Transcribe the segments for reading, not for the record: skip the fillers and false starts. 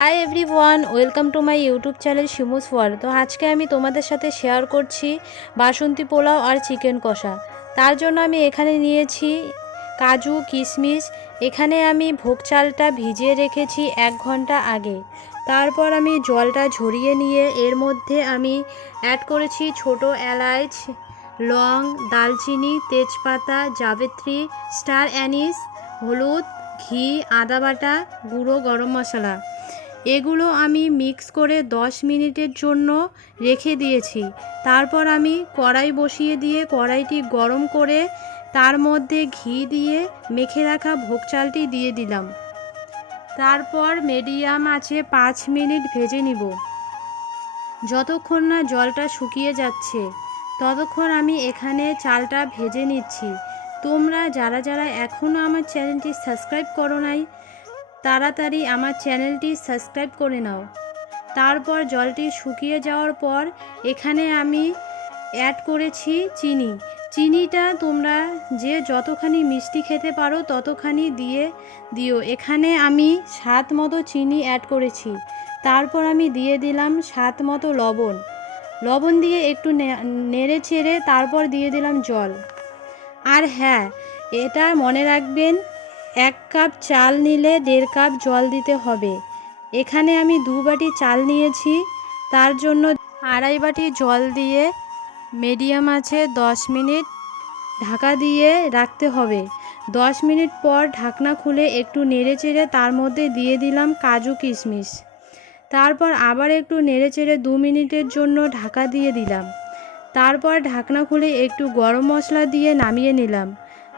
Hi everyone, welcome to my YouTube channel শিমুস world. তো আজকে আমি তোমাদের সাথে শেয়ার করছি বাসন্তী পোলাও আর চিকেন কষা। তার জন্য আমি এখানে নিয়েছি কাজু কিশমিশ। এখানে আমি ভোগ চালটা ভিজিয়ে রেখেছি 1 ঘন্টা আগে। তারপর আমি জলটা ঝরিয়ে নিয়ে এর মধ্যে আমি অ্যাড করেছি ছোট এলাচ, লং, দালচিনি, তেজপাতা, জাবিত্রী, স্টার অ্যানিস, হলুদ, ঘি, আদা বাটা, গুঁড়ো গরম মশলা। এগুলো আমি মিক্স করে 10 মিনিটের জন্য রেখে দিয়েছি। তারপর আমি কড়াই বসিয়ে দিয়ে কড়াইটি গরম করে তার মধ্যে ঘি দিয়ে মেখে রাখা ভোগ চালটি দিয়ে দিলাম। তারপর মিডিয়াম আঁচে 5 মিনিট ভেজে নিব। যতক্ষণ না জলটা শুকিয়ে যাচ্ছে ততক্ষণ আমি এখানে চালটা ভেজে নিচ্ছি। তোমরা যারা যারা এখনও আমার চ্যানেলটি সাবস্ক্রাইব করো নাই তাড়াতাড়ি আমার চ্যানেলটি সাবস্ক্রাইব করে নাও। তারপর জলটি শুকিয়ে যাওয়ার পর এখানে আমি অ্যাড করেছি চিনি। চিনিটা তোমরা যে যতখানি মিষ্টি খেতে পারো ততখানি দিও। এখানে আমি স্বাদ মতো চিনি অ্যাড করেছি। তারপর আমি দিয়ে দিলাম স্বাদ মতো লবণ দিয়ে একটু নেড়ে চেড়ে তারপর দিয়ে দিলাম জল। আর হ্যাঁ, এটা মনে রাখবেন, 1 কাপ চাল নিলে 1.5 কাপ জল দিতে হবে। এখানে আমি 2 বাটি চাল নিয়েছি, তার জন্য 2.5 বাটি জল দিয়ে মিডিয়াম আঁচে 10 মিনিট ঢাকা দিয়ে রাখতে হবে। 10 মিনিট পর ঢাকনা খুলে একটু নেড়েচেড়ে তার মধ্যে দিয়ে দিলাম কাজু কিশমিশ। তারপর আবার একটু নেড়েচেড়ে 2 মিনিটের জন্য ঢাকা দিয়ে দিলাম। তারপর ঢাকনা খুলে একটু গরম মশলা দিয়ে নামিয়ে নিলাম।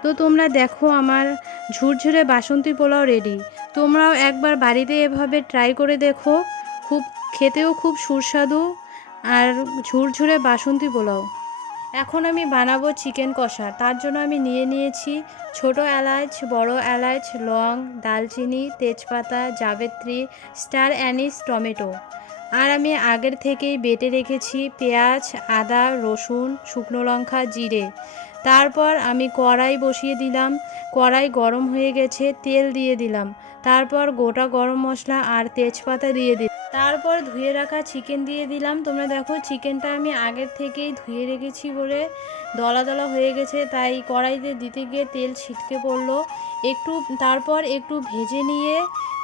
তো তোমরা দেখো আমার ঝুরঝুরে বাসন্তী পোলাও রেডি। তোমরাও একবার বাড়িতে এভাবে ট্রাই করে দেখো, খেতেও খুব সুস্বাদু আর ঝুরঝুরে বাসন্তী পোলাও। এখন আমি বানাবো চিকেন কষা। তার জন্য আমি নিয়েছি ছোট এলাচ, বড় এলাচ, লং, দালচিনি, তেজপাতা, জাবিত্রী, স্টার অ্যানিস, টমেটো। আর আমি আগের থেকেই বেটে রেখেছি পেঁয়াজ, আদা, রসুন, শুকনো লঙ্কা, জিরে। তারপর আমি কড়াই বসিয়ে দিলাম। কড়াই গরম হয়ে গেছে, তেল দিয়ে দিলাম। তারপর গোটা গরম মশলা আর তেজপাতা দিয়ে দিলাম। তারপর ধুয়ে রাখা চিকেন দিয়ে দিলাম। তোমরা দেখো চিকেনটা আমি আগের থেকেই ধুয়ে রেখেছি বলে দলা দলা হয়ে গেছে, তাই কড়াইতে দিতে গিয়ে তেল ছিটকে পড়লো একটু। তারপর একটু ভেজে নিয়ে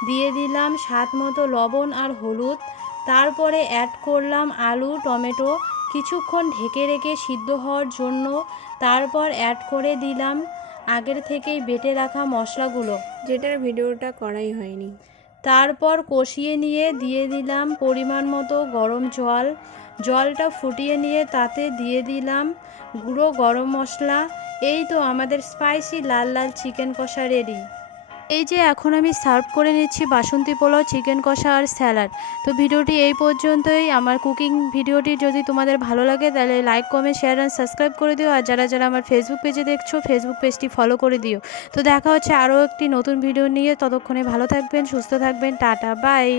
দিয়ে দিলাম স্বাদ মতো লবণ আর হলুদ। তারপরে অ্যাড করলাম আলু, টমেটো, কিছুক্ষণ ঢেকে রেখে সিদ্ধ হওয়ার জন্য। তারপর অ্যাড করে দিলাম আগের থেকেই বেটে রাখা মশলাগুলো, যেটার ভিডিওটা করাই হয়নি। তারপর কষিয়ে নিয়ে দিয়ে দিলাম পরিমাণ মতো গরম জল। জলটা ফুটিয়ে নিয়ে তাতে দিয়ে দিলাম গুঁড়ো গরম মশলা। এই তো আমাদের স্পাইসি লাল লাল চিকেন কষা রেডি। এই যে এখন আমি সার্ভ করে নিচ্ছি বাসন্তী পোলাও, চিকেন কষা আর স্যালাড। তো ভিডিওটি এই পর্যন্তই। আমার কুকিং ভিডিওটি যদি তোমাদের ভালো লাগে তাহলে like, comment, share and subscribe করে দিও। আর যারা যারা আমার ফেসবুক পেজে দেখছো ফেসবুক পেজটি ফলো করে দিও। তো দেখা হচ্ছে আরও একটি নতুন ভিডিও নিয়ে। ততক্ষণে ভালো থাকবেন, সুস্থ থাকবেন। Tata, by.